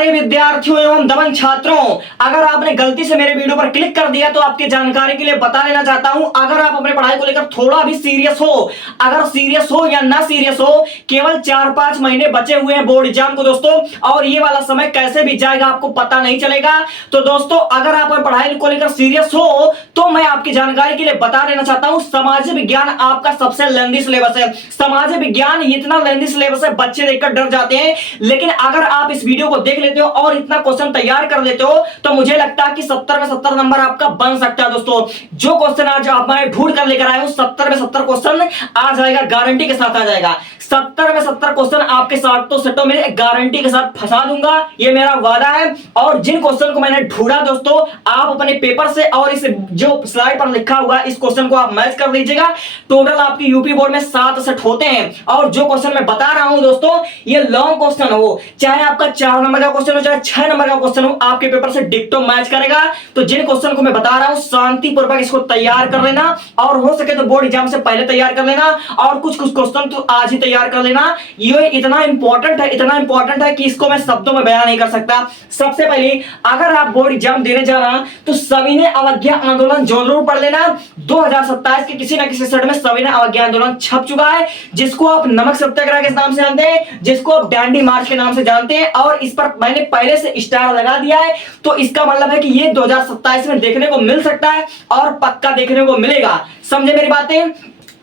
प्यारे विद्यार्थियों एवं दमन छात्रों, अगर आपने गलती से मेरे वीडियो पर क्लिक कर दिया तो आपकी जानकारी के लिए बता देना चाहता हूं, अगर आप अपने पढ़ाई को लेकर थोड़ा भी सीरियस हो, अगर सीरियस हो या ना सीरियस हो, केवल 4-5 महीने बचे हुए हैं बोर्ड एग्जाम को दोस्तों, और ये वाला समय कैसे बीत जाएगा आपको पता नहीं चलेगा। तो दोस्तों अगर आप पढ़ाई को लेकर सीरियस हो तो मैं आपकी जानकारी के लिए बता देना चाहता हूं, सामाजिक विज्ञान आपका सबसे लेंथी सिलेबस है। सामाजिक विज्ञान इतना लेंथी सिलेबस है, बच्चे देखकर डर जाते हैं, लेकिन अगर आप इस वीडियो को देख लेते हो और इतना क्वेश्चन तैयार कर लेते हो तो मुझे लगता है कि 70 में 70 नंबर आपका बन सकता है। दोस्तों जो क्वेश्चन आज आप मैं ढूंढ कर लेकर आया हूं, 70 में 70 क्वेश्चन आ जाएगा, गारंटी के साथ आ जाएगा। 70 में 70 क्वेश्चन आपके साथ तो सेटों में गारंटी के साथ फंसा दूंगा, ये मेरा वादा है। और जिन क्वेश्चन को मैंने ढूंढा दोस्तों, आप अपने पेपर से और इस जो स्लाइड पर लिखा हुआ है इस क्वेश्चन को आप मैच कर लीजिएगा। टोटल आपकी यूपी बोर्ड में 7 सेट होते हैं, और जो क्वेश्चन मैं बता रहा हूं दोस्तों, ये लॉन्ग क्वेश्चन हो, चाहे आपका 4 नंबर का क्वेश्चन हो चाहे 6 नंबर का क्वेश्चन हो, आपके पेपर से डिक्टो मैच करेगा। तो जिन क्वेश्चन को मैं बता रहा हूं शांतिपूर्वक इसको तैयार कर लेना, और हो सके तो बोर्ड एग्जाम से पहले तैयार कर लेना, और कुछ क्वेश्चन तो आज ही तैयार कर लेना। ये इतना इंपॉर्टेंट है, इतना इंपॉर्टेंट है कि इसको मैं शब्दों में बयान नहीं कर सकता। सबसे पहले अगर आप बोर्ड एग्जाम देने जा रहा तो सविनय अवज्ञा आंदोलन जरूर पढ़ लेना। 2027 के किसी ना किसी सेट में सविनय अवज्ञा आंदोलन छप चुका है, जिसको आप नमक सत्याग्रह के नाम से जानते हैं, जिसको आप डांडी मार्च के नाम से जानते हैं, और इस पर मैंने पहले से स्टार लगा दिया है। तो इसका मतलब है कि ये 2027 में देखने को मिल सकता है, और पक्का देखने को मिलेगा। समझे मेरी बातें?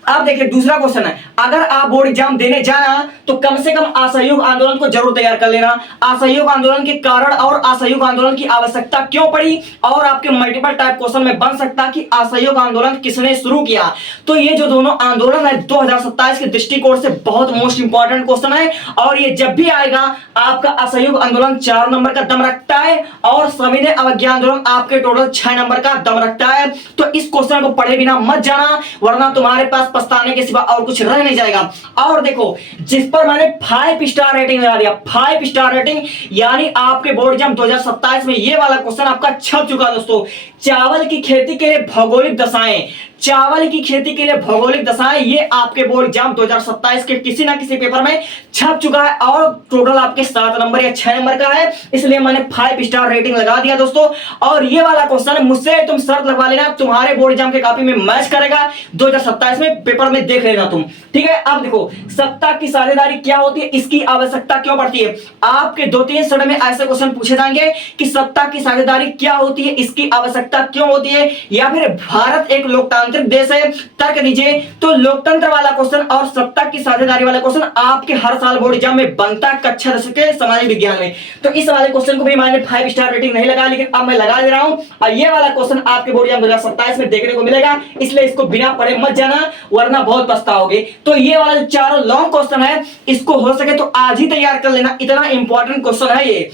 अब देखिए दूसरा क्वेश्चन है, अगर आप बोर्ड एग्जाम देने जाना तो कम से कम असहयोग आंदोलन को जरूर तैयार कर लेना। असहयोग आंदोलन के कारण और असहयोग आंदोलन की आवश्यकता क्यों पड़ी, और आपके मल्टीपल टाइप क्वेश्चन में बन सकता है कि असहयोग आंदोलन किसने शुरू किया। तो ये जो दोनों आंदोलन है 2027 के दृष्टिकोण से बहुत मोस्ट इंपॉर्टेंट क्वेश्चन है, और ये जब भी आएगा आपका असहयोग आंदोलन 4 नंबर का दम रखता है, और सविनय अवज्ञा आंदोलन आपके टोटल 6 नंबर का दम रखता है। तो इस क्वेश्चन को पढ़े बिना मत जाना, वरना तुम्हारे पास पछताने के सिवा और कुछ रह नहीं जाएगा। और देखो जिस पर मैंने 5 स्टार रेटिंग लगा दिया, 5 स्टार रेटिंग, यानी आपके बोर्ड एग्जाम 2027 में ये वाला क्वेश्चन आपका छप चुका दोस्तों। चावल की खेती के लिए भौगोलिक दशाएं, चावल की खेती के लिए भौगोलिक दशाएं, ये आपके बोर्ड एग्जाम 2027 के किसी ना किसी पेपर में छप चुका है, और टोटल आपके 7 नंबर या 6 नंबर का है, इसलिए मैंने 5 स्टार रेटिंग लगा दिया दोस्तों। और ये वाला क्वेश्चन मुझसे तुम शर्त लगवा लेना, तुम्हारे बोर्ड एग्जाम के कॉपी में मैच करेगा 2027 में, पेपर में देख लेना तुम, ठीक है। अब देखो सत्ता की साझेदारी क्या होती है, इसकी आवश्यकता क्यों पड़ती है। आपके 2-3 सेट में ऐसे क्वेश्चन पूछे जाएंगे कि सत्ता की साझेदारी क्या होती है, इसकी आवश्यकता क्यों होती है, या फिर भारत एक लोकतांत्रिक देश है, तर्क दीजिए। तो लोकतंत्र वाला क्वेश्चन और सत्ता की साझेदारी वाला क्वेश्चन आपके हर साल बोर्ड एग्जाम में बनता है कक्षा 10 के सामाजिक विज्ञान में। तो इस वाले क्वेश्चन को भी मैंने 5 स्टार रेटिंग नहीं लगा, लेकिन अब मैं लगा दे रहा हूं, और ये वाला क्वेश्चन आपके बोर्ड एग्जाम 2027 में देखने को मिलेगा, इसलिए इसको बिना पढ़े मत जाना, वरना बहुत पछताओगे। तो ये वाला 4 लॉन्ग क्वेश्चन है, इसको हो सके तो आज ही तैयार कर लेना, इतना इंपॉर्टेंट क्वेश्चन है ये।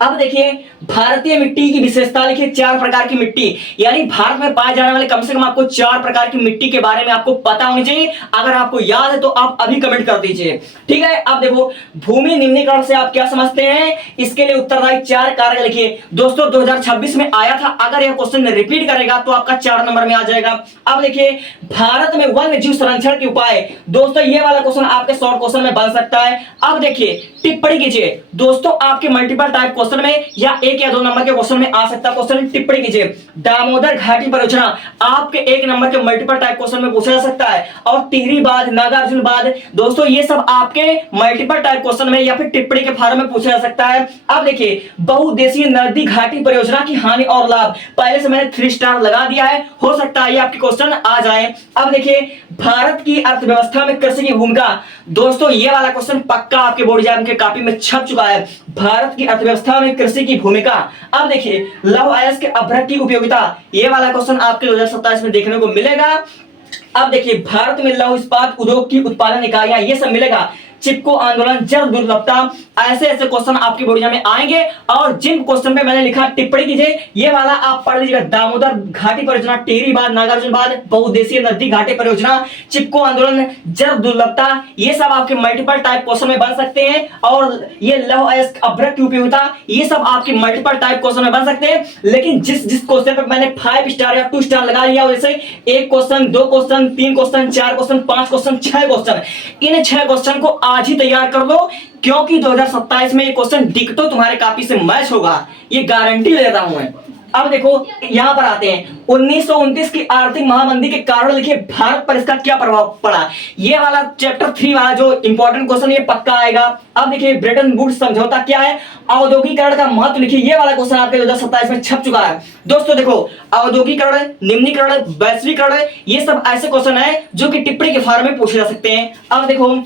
अब देखिए भारतीय मिट्टी की विशेषता लिखिए, 4 प्रकार की मिट्टी, यानी भारत में पाए जाने वाले कम से कम आपको 4 प्रकार की मिट्टी के बारे में आपको पता होनी चाहिए। अगर आपको याद है तो आप अभी कमेंट कर दीजिए, ठीक है। अब देखो भूमि निम्नीकरण से आप क्या समझते हैं, इसके लिए उत्तरदायी 4 कार्य लिखिए। दोस्तों 2026 में आया था, अगर यह क्वेश्चन रिपीट करेगा तो आपका 4 नंबर में आ जाएगा। अब देखिए भारत में वन्य जीव संरक्षण के उपाय, दोस्तों ये वाला क्वेश्चन आपके शॉर्ट क्वेश्चन में बन सकता है। अब देखिए टिप्पणी कीजिए, दोस्तों आपके मल्टीपल टाइप क्वेश्चन में या 1 या 2 नंबर के क्वेश्चन में आ सकता है क्वेश्चन, टिप्पणी कीजिए। दामोदर घाटी परियोजना आपके 1 नंबर के मल्टीपल टाइप क्वेश्चन में पूछा जा सकता है, और टिहरी बांध, नागार्जुन बांध, दोस्तों ये सब आपके मल्टीपल टाइप क्वेश्चन में या फिर टिप्पणी के फॉर्म में पूछा जा सकता है। अब देखिए बहुउद्देशीय नदी घाटी परियोजना की हानि और लाभ, पहले से मैंने 3 स्टार लगा दिया है, हो सकता है ये आपके क्वेश्चन आ जाए। अब देखिए भारत की अर्थव्यवस्था में कृषि की भूमिका, दोस्तों ये वाला क्वेश्चन पक्का आपके बोर्ड एग्जाम के कॉपी में छप चुका है, भारत की अर्थव्यवस्था में कृषि की भूमिका। अब देखिए लौह अयस्क के अभ्रक की उपयोगिता, ये वाला क्वेश्चन आपके 2027 में देखने को मिलेगा। अब देखिए भारत में लौह इस्पात उद्योग की उत्पादन इकाइयां, ये सब मिलेगा। चिपको आंदोलन, जल दुर्लभता, ऐसे ऐसे क्वेश्चन आपके बोर्ड एग्जाम में आएंगे, और जिन क्वेश्चन पे मैंने लिखा टिप्पणी कीजिए, ये वाला आप पढ़ लीजिएगा। दामोदर घाटी परियोजना, टिहरी बांध, नागार्जुन बांध, बहुउद्देशीय नदी घाटी परियोजना, चिपको आंदोलन, जल दुर्लभता, ये सब आपके मल्टीपल टाइप क्वेश्चन में बन सकते हैं। और ये लौह अयस्क अभ्रक की उपयोगिता, ये सब आपके मल्टीपल टाइप क्वेश्चन में बन सकते हैं। लेकिन जिस क्वेश्चन पे मैंने 5 स्टार या 2 स्टार लगा लिया, वैसे 1 question, 2 question, 3 question, 4 question, 5 question, 6 question, इन 6 क्वेश्चन को आज ही तैयार कर दो, क्योंकि 2027 में ये क्वेश्चन डिक्टो तुम्हारे कॉपी से मैच होगा, ये गारंटी ले रहा हूं मैं। अब देखो यहां पर आते हैं, 1929 की आर्थिक महामंदी के कारण लिखिए भारत पर इसका क्या प्रभाव पड़ा। ये वाला चैप्टर 3 वाला जो इंपॉर्टेंट क्वेश्चन ये पक्का आएगा। अब देखिए ब्रेटन वुड्स समझौता क्या है, औद्योगिकरण का महत्व लिखिए, ये वाला क्वेश्चन आपके 2027 में छप चुका है। दोस्तों देखो, औद्योगिकरण, निम्नीकरण, वैश्वीकरण, ये सब ऐसे क्वेश्चन है जो कि टिप्पणी के फॉर्म में पूछे जा सकते हैं। अब देखो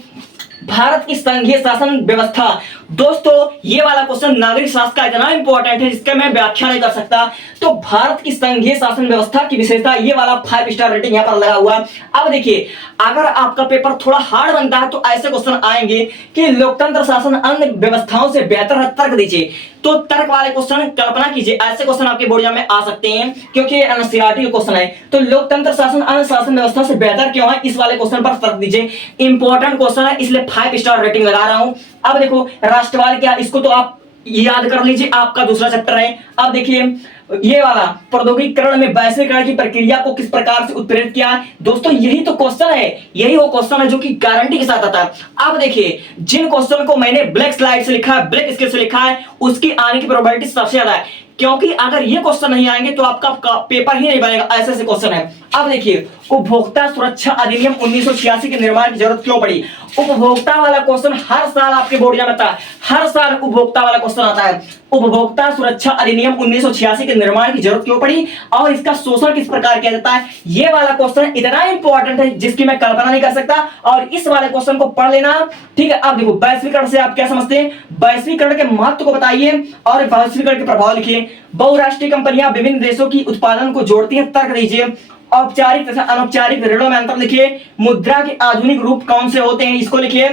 भारत की संघीय शासन व्यवस्था, दोस्तों ये वाला क्वेश्चन नागरिक शास्त्र का इतना इंपॉर्टेंट है जिसका मैं व्याख्या नहीं कर सकता। तो भारत की संघीय शासन व्यवस्था की विशेषता, ये वाला 5 स्टार रेटिंग यहां पर लगा हुआ। अब देखिए अगर आपका पेपर थोड़ा हार्ड बनता है तो ऐसे क्वेश्चन आएंगे कि लोकतंत्र शासन अन्य व्यवस्थाओं से बेहतर है, तर्क दीजिए। तो तर्क वाले क्वेश्चन कल्पना कीजिए ऐसे क्वेश्चन आपके बोर्ड में आ सकते हैं, क्योंकि एनसीईआरटी का क्वेश्चन है। तो लोकतंत्र शासन अन्य शासन व्यवस्था से बेहतर क्यों है, इस वाले क्वेश्चन पर तर्क दीजिए। इंपॉर्टेंट क्वेश्चन है इसलिए 5 स्टार रेटिंग लगा रहा हूं। अब देखो राष्ट्रवाद क्या, इसको तो आप याद कर लीजिए, आपका दूसरा चैप्टर है। अब देखिए ये वाला प्रौद्योगिकीकरण में वैश्वीकरण की प्रक्रिया को किस प्रकार से उत्प्रेरित किया। दोस्तों यही तो क्वेश्चन है, यही वो क्वेश्चन है जो कि गारंटी के साथ आता है। अब देखिए जिन क्वेश्चन को मैंने ब्लैक स्लाइड से लिखा है, ब्लैक स्केल से लिखा है, उसकी आने की प्रोबेबिलिटी सबसे ज्यादा है, क्योंकि अगर ये क्वेश्चन नहीं आएंगे तो आपका पेपर ही नहीं बनेगा, ऐसे ऐसे क्वेश्चन है। अब देखिए उपभोक्ता सुरक्षा अधिनियम 1986 के निर्माण की जरूरत क्यों पड़ी। उपभोक्ता वाला क्वेश्चन हर साल आपके बोर्ड में आता है, हर साल उपभोक्ता वाला क्वेश्चन आता है। उपभोक्ता सुरक्षा अधिनियम 1986 के निर्माण की जरूरत क्यों पड़ी और इसका शोषण किस प्रकार किया जाता है, ये वाला क्वेश्चन इतना इंपॉर्टेंट है जिसकी मैं कल्पना नहीं कर सकता, और इस वाले क्वेश्चन को पढ़ लेना, ठीक है। अब देखो वैश्वीकरण से आप क्या समझते हैं, वैश्वीकरण के महत्व को बताइए और वैश्वीकरण के प्रभाव लिखिए। बहुराष्ट्रीय कंपनियां विभिन्न देशों की उत्पादन को जोड़ती हैं, तर्क दीजिए। औपचारिक तथा अनौपचारिक ऋणों में अंतर लिखिए। मुद्रा के आधुनिक रूप कौन से होते हैं, इसको लिखिए।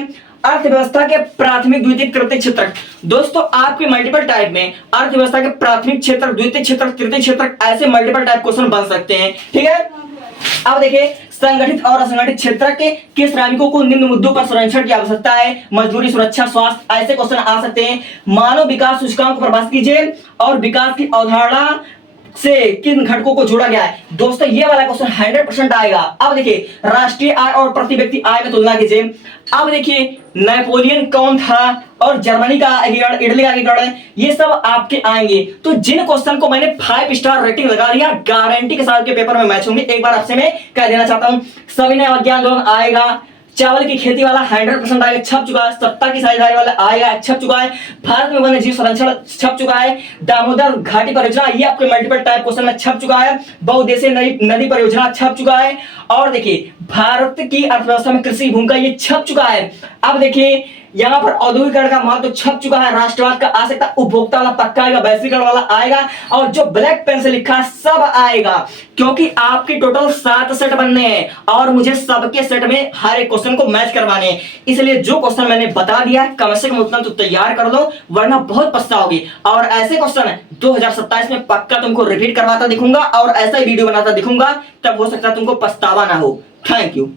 अर्थव्यवस्था के प्राथमिक द्वितीयक तृतीयक क्षेत्र, दोस्तों आपके मल्टीपल टाइप में अर्थव्यवस्था के प्राथमिक क्षेत्र, द्वितीयक क्षेत्र, तृतीयक क्षेत्र, ऐसे मल्टीपल टाइप क्वेश्चन बन सकते हैं, ठीक है। अब देखिए संगठित और असंगठित क्षेत्र के श्रमिकों को निम्न मुद्दों पर संरक्षण की आवश्यकता है, मजदूरी, सुरक्षा, स्वास्थ्य, ऐसे क्वेश्चन आ सकते हैं। मानव विकास सूचकांक को परिभाषित कीजिए और विकास की अवधारणा से किन घटकों को जोड़ा गया है। दोस्तों ये वाला क्वेश्चन 100% आएगा। अब देखिए राष्ट्रीय आय और प्रति व्यक्ति आय में तुलना कीजिए। अब देखिए नेपोलियन कौन था और जर्मनी का एकीकरण, इटली का एकीकरण, ये सब आपके आएंगे। तो जिन क्वेश्चन को मैंने 5 स्टार रेटिंग लगा दिया, गारंटी के साथ के पेपर में मैच होंगे। एक बार आपसे मैं कह देना चाहता हूं, सविनय अवज्ञा आंदोलन आएगा, चावल की खेती वाला 100% आएगा, छप चुका है। सत्ता की साझेदारी वाला आएगा, छप चुका है। भारत में वन्य जीव संरक्षण छप चुका है। दामोदर घाटी परियोजना, ये आपके मल्टीपल टाइप क्वेश्चन में छप चुका है। बहुउद्देशीय नदी परियोजना छप चुका है। और देखिए भारत की अर्थव्यवस्था में कृषि भूमिका, ये छप चुका है। अब देखिए यहाँ पर औद्योगिकरण का महत्व छप चुका है, राष्ट्रवाद का आ सकता, उपभोक्ता वाला पक्का आएगा, वैश्वीकरण वाला आएगा, और जो ब्लैक पेन से लिखा है सब आएगा, क्योंकि आपके टोटल 7 सेट बनने हैं और मुझे सबके सेट में हर एक क्वेश्चन को मैच करवाने हैं। इसलिए जो क्वेश्चन मैंने बता दिया कम से कम उतना तो तैयार कर लो, वरना बहुत पछताओगे। और ऐसे क्वेश्चन 2027 में पक्का तुमको रिपीट करवाता दिखूंगा और ऐसा ही वीडियो बनाता दिखूंगा, तब हो सकता है तुमको पछतावा ना हो। Thank you.